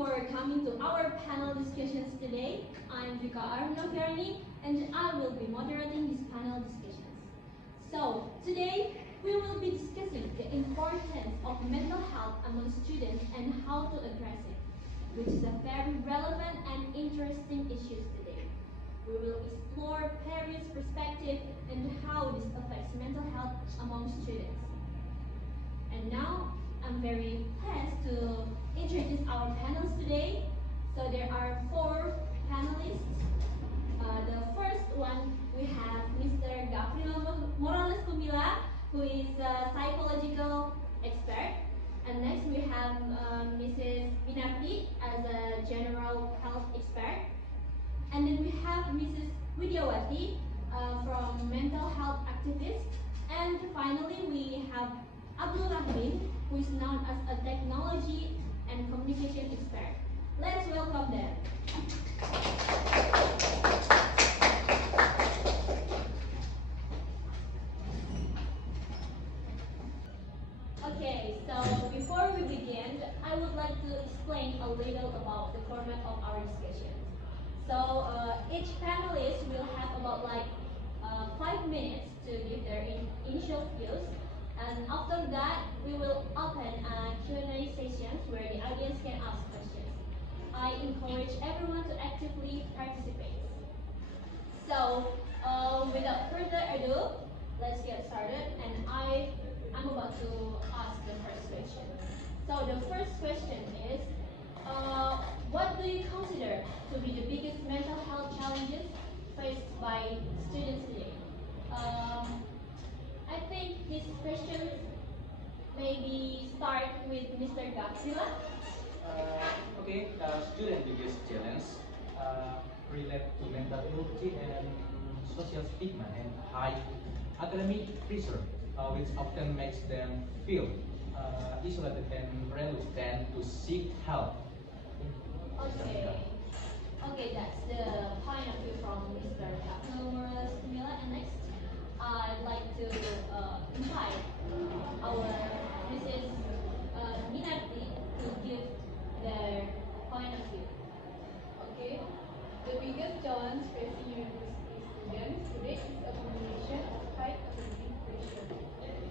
for coming to our panel discussions today. I'm Vika Arnofiarni and I will be moderating this panel discussions. So, today we will be discussing the importance of mental health among students and how to address it, which is a very relevant and interesting issue today. We will explore various perspectives and how this affects mental health among students. And now, I'm very pleased to introduce our panels today. So there are 4 panelists. The first one, we have Mr. Gabriel Morales Kumila, who is a psychological expert. And next we have Mrs. Minarti as a general health expert. And then we have Mrs. Widyawati from mental health activist. And finally we have Abdul Rahmin, who is known as a technology and communication expert. Let's welcome them. Okay, so before we begin, I would like to explain a little about the format of our discussion. So each panelist will have about 5 minutes to give their initial views. And after that, we will open a Q&A sessions where the audience can ask questions. I encourage everyone to actively participate. So, without further ado, let's get started. And I'm about to ask the first question. So the first question is, what do you consider to be the biggest mental health challenges faced by students today? I think this question maybe start with Mr. Gabriela. Student biggest challenge relate to mental health and social stigma and high academic pressure, which often makes them feel isolated and reluctant to seek help. Okay, that's the point of view from Mr. Gabriel Camila. And next, I'd like to invite our Mrs. Minarti to give their point of view. Okay, the biggest challenge facing university students today is a combination of high academic pressure,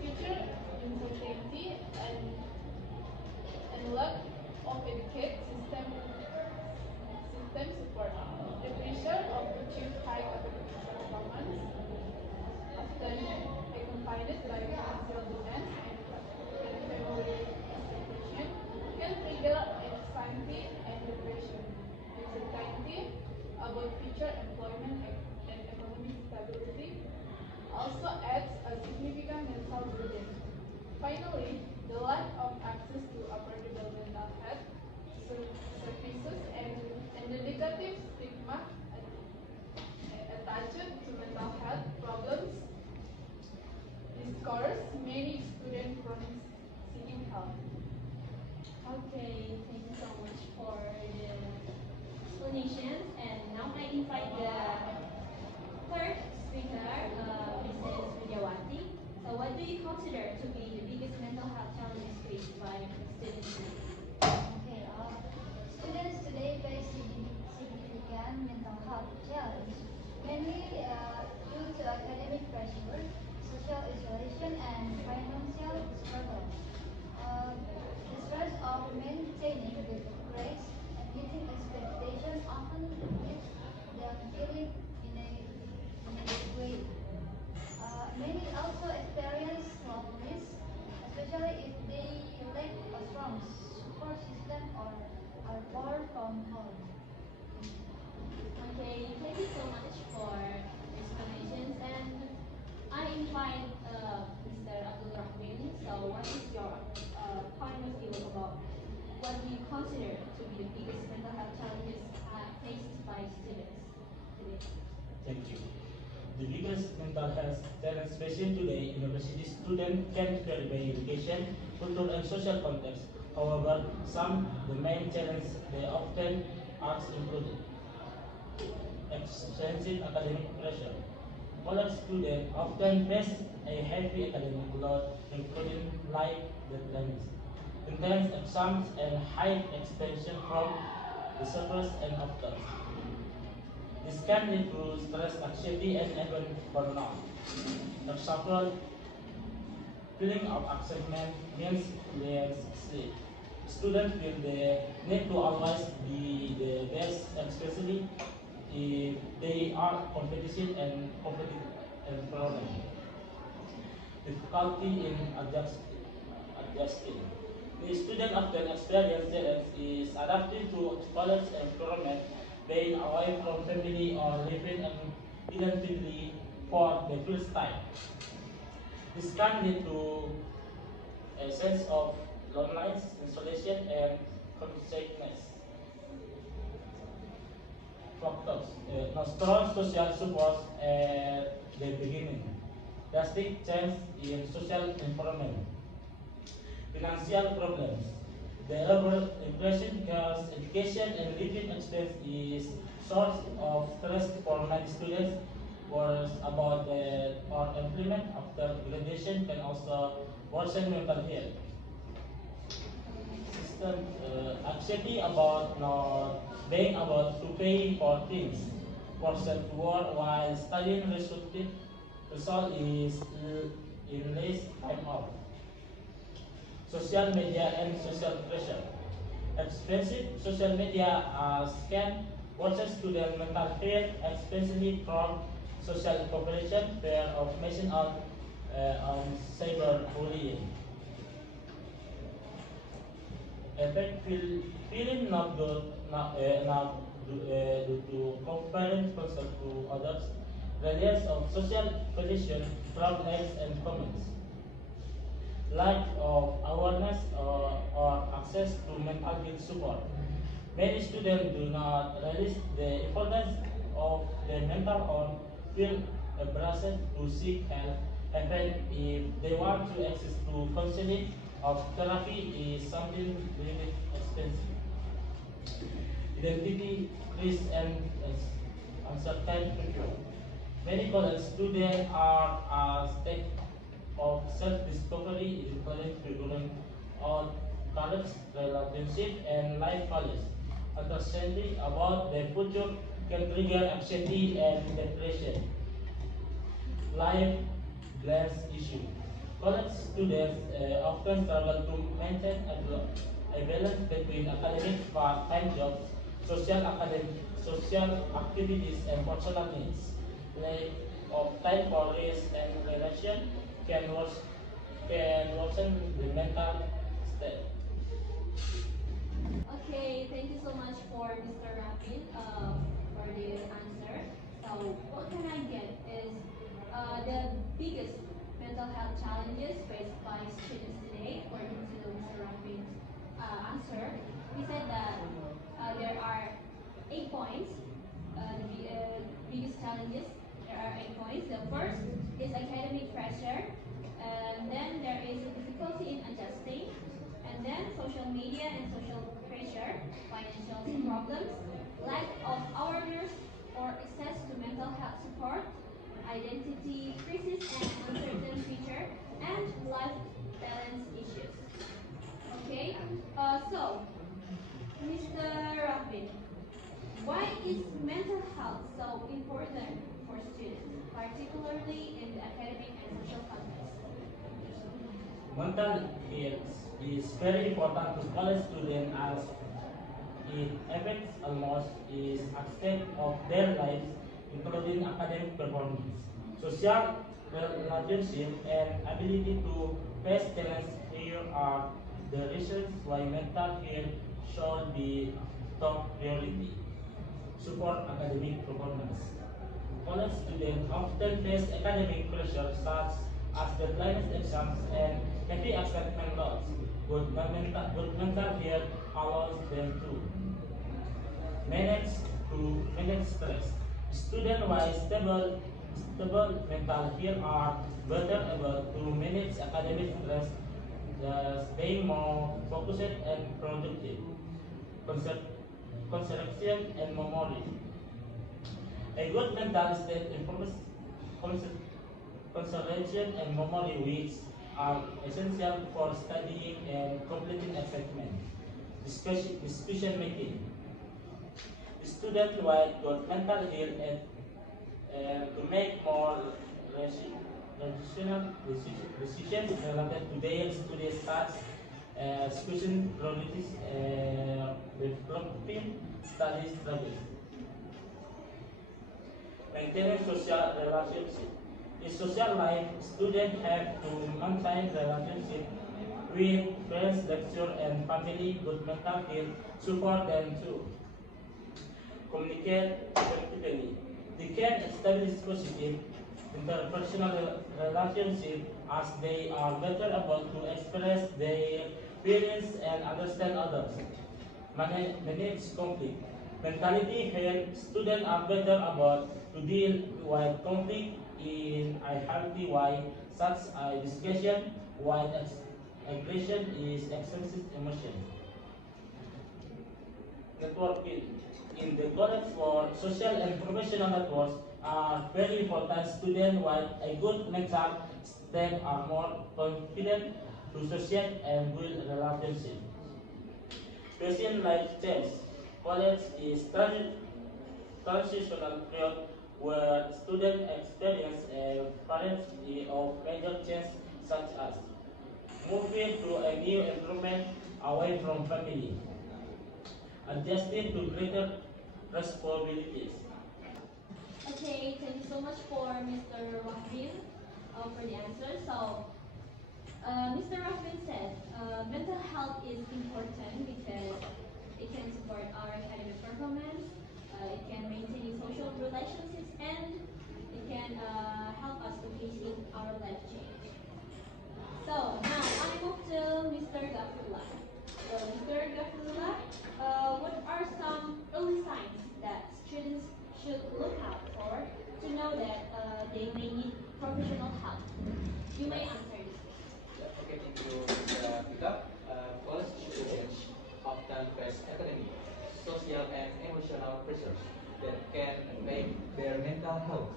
future uncertainty, and lack of adequate system support. The pressure of achieve high academic performance, often accompanied by financial demands and family expectation, can trigger anxiety and depression. Uncertainty about future employment and economic stability also adds a significant mental burden. Finally, the lack of access to affordable mental health services and the negative stigma attached to mental health problems discourage many students from seeking help. Okay, thank you so much for the explanations. And now I invite the third speaker, Mrs. Widyawati. So what do you consider to be the biggest mental health challenges faced by students today? Okay, students today face significant mental health challenge, mainly due to academic pressure, social isolation, and financial struggle. The stress of maintaining good grades and meeting expectations often leaves them feeling inadequate. Many also experience loneliness, especially if they lack a strong support system or are far from home. Okay, thank you so much for explanations. And I invite Mr. Abdul Rahmin. So what is your point of view about what do you consider to be the biggest mental health challenges faced by students today? Thank you. The biggest mental health challenge facing today, university students can verify education, culture, and social context. However, the main challenges they often ask include extensive academic pressure. College students often face a heavy academic load, including life deadlines, intense exams, and high expectation from researchers and authors. This can lead to stress, anxiety, and even burnout. For example, feeling of excitement means less sleep. Students feel they need to always be the best, especially if they are competitive and problem. Difficulty in adjusting. The student often experience challenge is adapting to college environment, being away from family or living independently for the first time. This can lead to a sense of loneliness, isolation, and homesickness. Factors. Now, strong social support at the beginning. Drastic change in social environment. Financial problems. The overall inflation cost, education, and living expense is source of stress for many students. Worries about or employment after graduation can also worsen mental health. System anxiety about not being able to pay for things, person to work while studying result is in less time off. Social media and social pressure. Expensive social media can worsen student mental health, especially from social cooperation, fear of missing out on cyberbullying. Effect feeling not good, not due to comparing concept to others, reliance of social position from likes and comments, lack of awareness or access to mental health support. Many students do not realize the importance of their mental or feel embarrassed to seek help, even if they want to access to counseling or therapy is something really expensive. Identity, risk, and uncertain future. Many college students are a state of self-discovery, including figuring out college relationship and life values. Understanding about their future can trigger anxiety and depression. Life balance issue. College students often struggle to maintain a balance between academic part-time jobs, social activities, and personal needs. Lack of time for rest and relaxation can worsen the mental state. Okay, thank you so much for Mr. Rapid for the answer. So what can I get is the biggest mental health challenges faced by students today, according to Mr. Rapid's answer. He said that there are 8 points. The biggest challenges. There are 8 points. The first is academic pressure, and then there is a difficulty in adjusting, and then social media and social pressure, financial problems, lack of awareness or access to mental health support, identity crisis and uncertain future, and life balance issues. Okay, so Mr. Rapid, why is mental health so important for students, particularly in the academic and social context? Mental health is very important to college students as it affects almost each aspect of their lives, including academic performance, social relationship, and ability to face challenges. Here are the reasons why mental health should be top priority. Support academic performance. College students often face academic pressure such as deadlines, exams, and heavy assignment loads. Good mental health allows them manage to manage stress. Student-wise stable mental health are better able to manage academic stress, thus being more focused and productive. Concep- Concentration and memory. A good mental state improves concentration and memory, which are essential for studying and completing assignment. Discussion making. The student will got mental health and to make more rational decisions related to their study tasks, discussion priorities, developing study strategies. Maintaining social relationship. In social life, students have to maintain relationship with friends, lecturers, and family. Good mental health support them to communicate effectively. They can establish positive interpersonal relationship as they are better able to express their feelings and understand others. Manage conflict. Mentality help students are better able to deal with conflict in a healthy way, such as discussion, while aggression is excessive emotion. Networking. In the college for social and professional networks are very important. Students with a good mental state are more confident to social and build relationships. Patient life change. College is transitional period where students experience a variety of major changes such as moving to a new environment away from family, adjusting to greater responsibilities. Okay, thank you so much for Mr. Rahvin for the answer. So, Mr. Rahvin said mental health is important because it can support our academic performance, it can maintain social relationships, and it can help us to face our life change. So, now I move to Mr. Gafrullah. So, Mr. Gafrullah, what are some early signs that students should look out for to know that they may need professional help? You may answer this question. Okay, thank you, Vika. College students often face academic, social, and emotional pressures that can affect their mental health.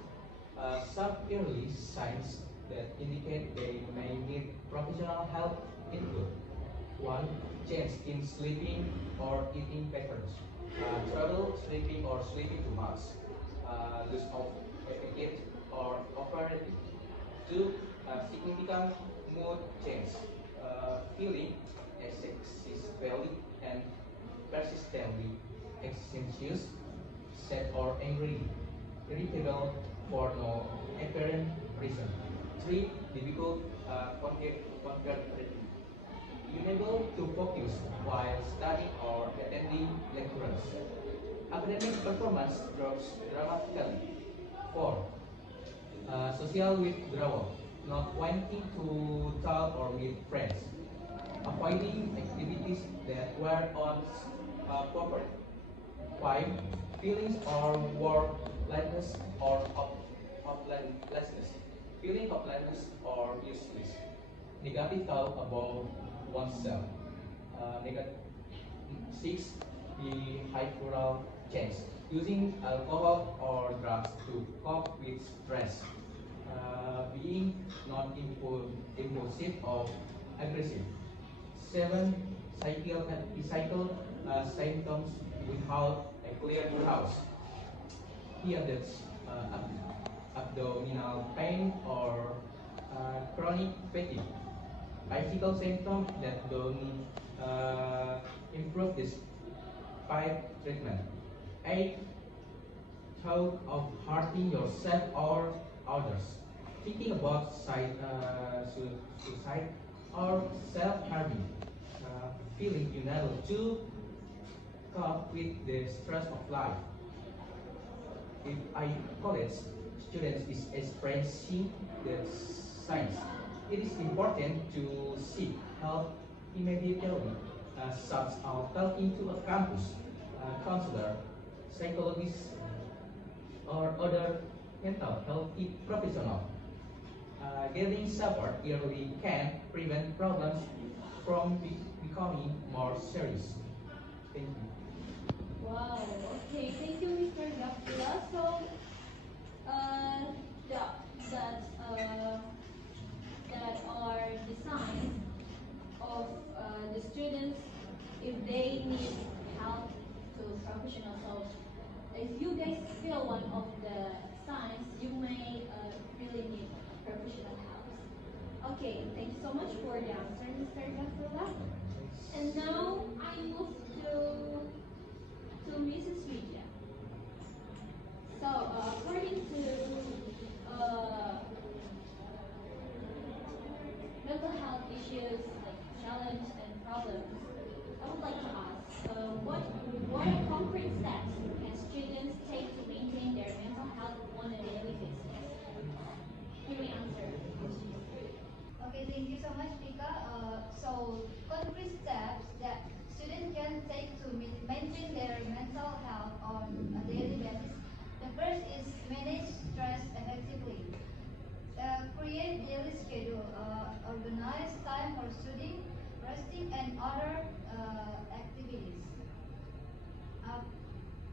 Some early signs that indicate they may need professional help include: 1. Change in sleeping or eating patterns. Trouble sleeping or sleeping too much. Loss of appetite or overeating. 2. Significant mood change. Feeling excessively and persistently anxious, sad or angry, irritable for no apparent reason. 3. Difficult concentrating. Unable to focus while studying or attending lectures. Academic performance drops dramatically. 4. Social withdrawal, not wanting to talk or meet friends. Avoiding activities that were on proper. 5. Feelings or worthlessness or hopelessness. Feeling hopelessness or useless. Negative thought about oneself. Negative 6. Behavioral change. Using alcohol or drugs to cope with stress. Being not impulsive or aggressive. 7. Physical symptoms without a clear cause. Here that's abdominal pain or chronic fatigue. Physical symptoms that don't improve despite treatment. 8. Thought of hurting yourself or others. Thinking about suicide or self-harming. Feeling unable to cope with the stress of life. If a college student is experiencing the signs, it is important to seek help immediately, such as talking to a campus counselor, psychologist, or other mental health professional. Getting support early can prevent problems from becoming more serious. Thank you. Wow. Okay. Thank you, Mr. Gafrullah. So, uh, yeah, that that are the signs of the students if they need help to professionals. So if you guys feel one of the signs, you may really need professional help. Okay, thank you so much for the answer, Mr. Gafula. And now I move to Mrs. Vidya. So according to uh, mental health issues like challenge and problems, I would like to ask, what concrete steps can students take to maintain their mental health on a daily basis? You may answer. Okay, thank you so much, Pika. So, concrete steps that students can take to maintain their mental health on a daily basis. The first is manage stress effectively. Create daily schedule, organize time for studying, resting, and other activities. Uh,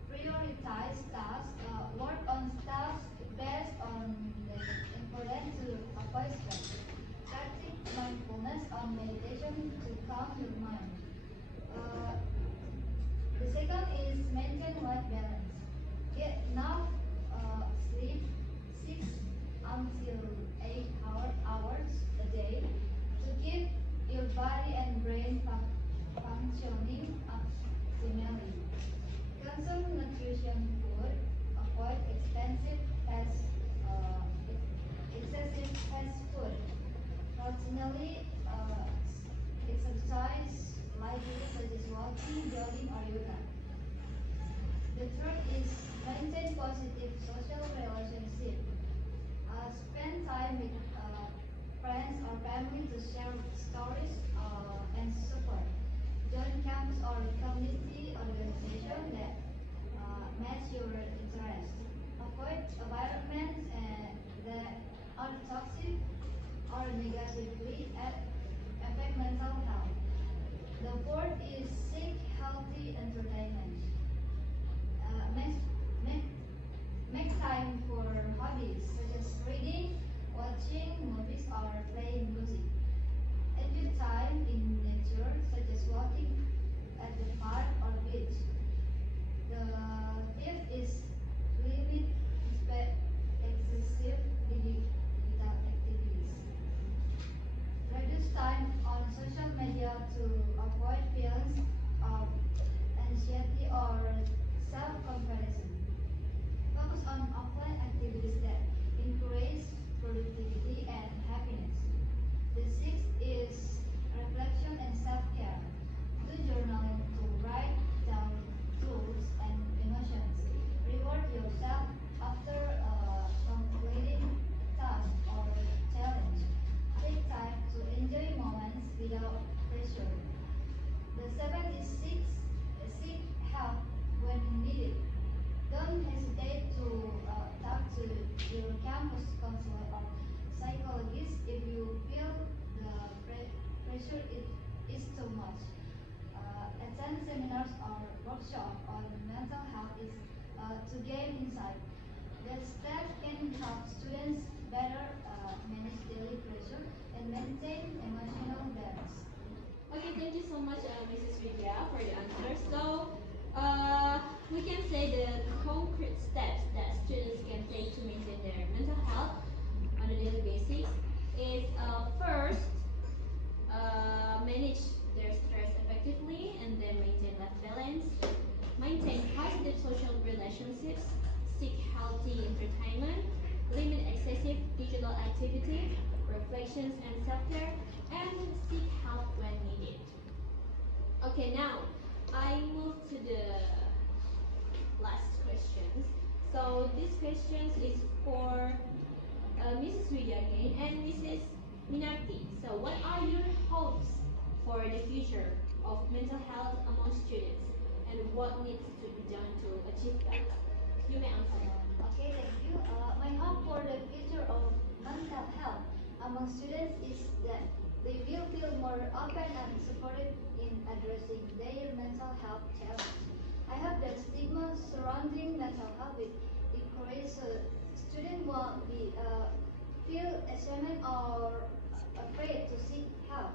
Prioritize tasks, work on tasks based on the importance to avoid stress. Practice mindfulness or meditation to calm your mind. Uh, the second is maintain work balance. Get enough sleep, 6 until 8 hours a day, to keep your body and brain functioning optimally. Consume nutrition food. Avoid uh, excessive fast food. Personally, exercise lightly such as walking, jogging, or yoga. The third is maintain positive social relationship. Spend time with friends or family to share stories and support. Join camps or community organization that match your interest. Avoid environments that are toxic or negatively affect mental health. The fourth is seek healthy entertainment. Make, make, make time for hobbies such as reading, watching movies, or playing music. Enjoy time in nature such as walking at the park or beach. The fifth is limit excessive digital activities. Reduce time on social media to avoid feelings of anxiety or self-comparison. Focus on offline activities that encourage productivity and happiness. The sixth is reflection and self-care. Do journaling to write down thoughts and emotions. Reward yourself after completing task or challenge. Take time to enjoy moments without pressure. The seventh is seek help when needed. Don't hesitate to talk to your campus counselor or psychologist if you feel the pressure is too much. Attend seminars or workshops on mental health is to gain insight. The steps can help students better manage daily pressure and maintain emotional balance. Okay, thank you so much, Mrs. Vidya, for the answer. So, we can say the concrete steps that students can take to maintain their mental health on a daily basis is first, manage their stress effectively and then maintain life balance, maintain positive social relationships, seek healthy entertainment, limit excessive digital activity, reflections and self-care, and seek help when needed. Okay, now I move to the last questions. So this questions is for Mrs. Vidya again and Mrs. Minarti. So what are your hopes for the future of mental health among students and what needs to be done to achieve that? You may answer. Okay, thank you. My hope for the future of mental health among students is that they will feel more open and supportive in addressing their mental health challenges. I hope that stigma surrounding mental health will encourage students won't be feel ashamed or afraid to seek help.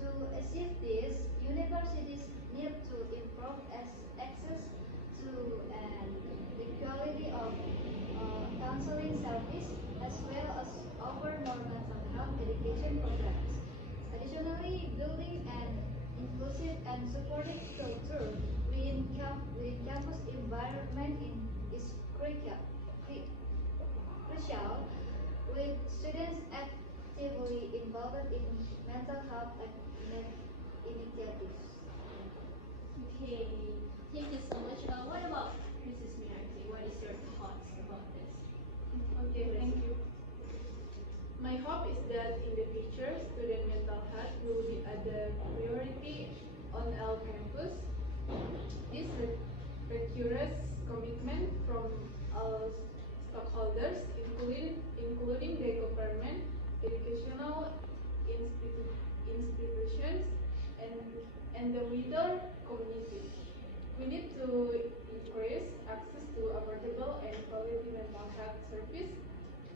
To achieve this, universities need to improve access to and the quality of counseling service as well as offer more mental health education programs. Additionally, building an inclusive and supportive culture within campus environment is crucial, with students actively involved in mental health initiatives. Okay, thank you so much. What about Mrs. Miyake? What is your thoughts about this? Okay, thank you. My hope is that in the future, student mental health will be a priority on our campus. This requires commitment from all stakeholders, including the government, educational institutions, and the wider community. We need to increase access to affordable and quality mental health service,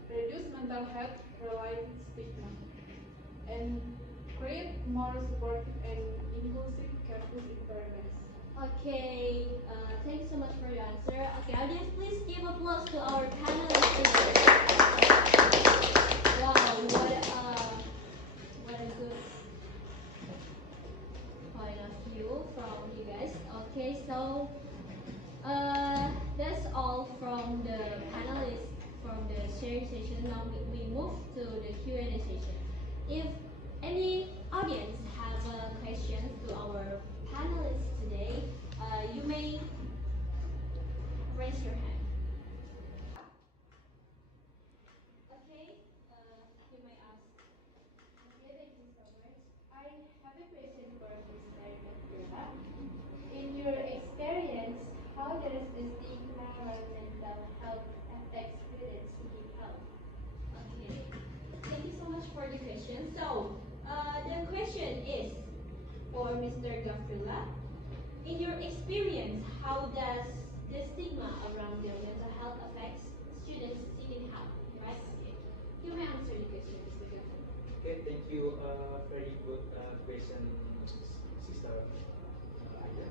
reduce mental health related stigma, and create more supportive and inclusive campus environments. Okay, thank you so much for your answer. Okay, audience, please give applause to our panelists. Wow, what a good point of view from you guys. Okay, so that's all from the panelists from the sharing session. Now we move to the Q&A session. If any audience have questions to our panelists today, you may raise your hand. Okay, you may ask. Okay, thank you so much. I have a question for Mr. Gapura. In your experience, how does the stigma around mental health affect students seeking help? Okay, thank you so much for the question. So, the question is for Mr. Gafrila. In your experience, how does the stigma around their mental health affects students seeking help? Right? Okay. You may answer the question, Mr. Gafrila. Okay, thank you. Very good question, Sister Aya.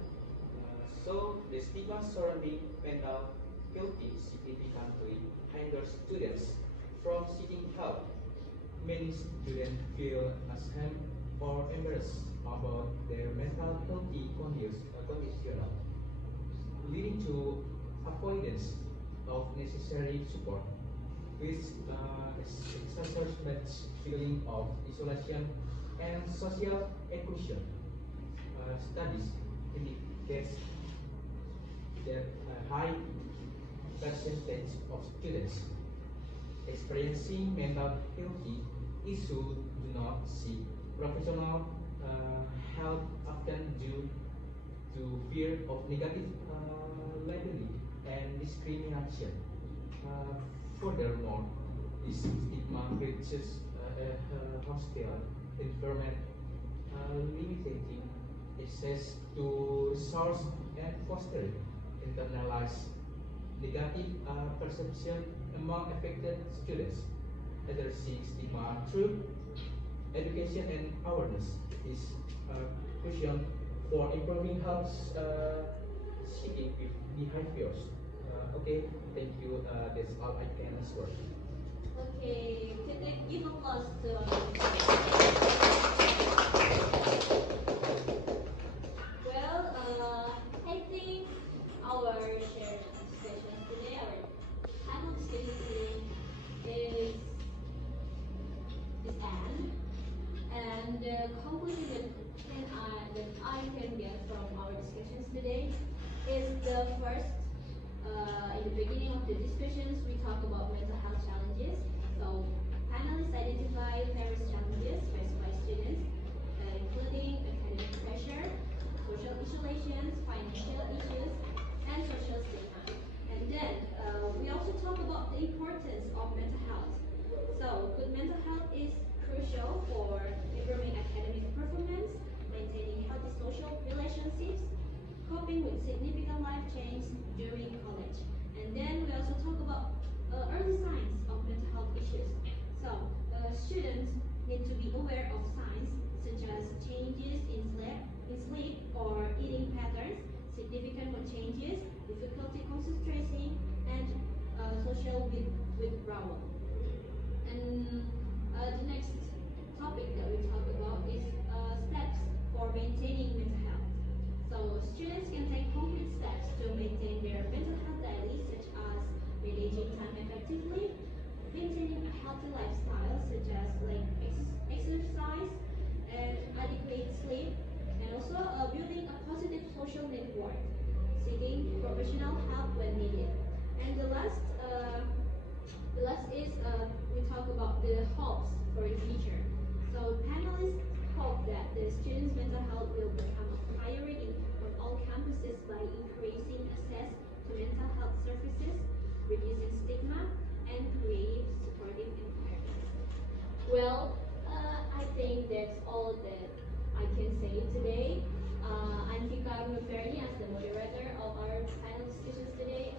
So, the stigma surrounding mental health significantly hinders students from seeking help. Many students feel ashamed or embarrassed about their mental health condition, leading to avoidance of necessary support, which exacerbates feeling of isolation and social exclusion. Studies indicate that a high percentage of students experiencing mental health issues do not seek professional help, often due to fear of negative labeling and discrimination. Furthermore, this stigma creates a hostile environment, limiting access to resources and fostering internalized negative perception among affected students. Addressing stigma through education and awareness is crucial for improving health seeking behaviors. Okay, thank you. That's all I can answer. Okay, can they give applause to Well, I think our shared discussion today, our panel discussion today is end. And the conclusion that I can get from our discussions today is the first, in the beginning of the discussions, we talk about mental health challenges. So, panelists identify various challenges faced by students, including academic pressure, social isolations, financial issues, and social stigma. And then, we also talk about the importance of mental health. So, good mental health is crucial for improving academic performance, maintaining healthy social relationships, coping with significant life change during college. And then we also talk about early signs of mental health issues. So, students need all that I can say today. I'm Vika Ruferni as the moderator of our panel discussions today.